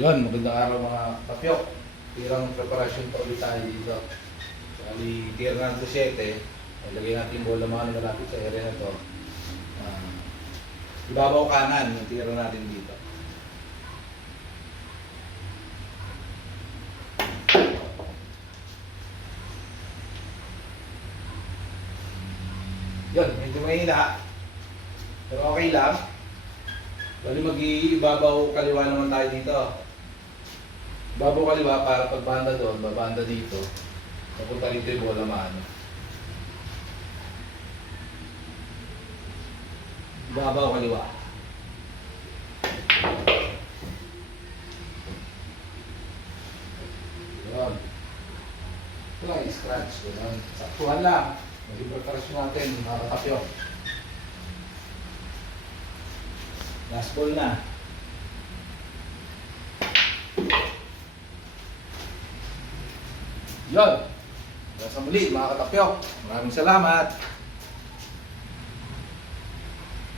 Yun, magandang araw mga kapyok. Tirang preparasyon pa ulit tayo dito. Sali, tira natin sa 7. Ilagay natin yung bola mano malapit sa area na to. Ibabaw kanan yung tira natin dito. Yun, medyo mahina. Pero okay lang. Bali mag-ibabaw kaliwa naman tayo dito. Ibabaw kaliwa para pag banda doon, babanda dito. Papunta rito yung bola mano. Ibabaw kaliwa. Yun. Ito lang i-scratch. Saktuhan lang. Maging preparasyon natin, mga kapyok. Last ball na. Yun. Hanggang sa muli mga katapyok. Maraming salamat.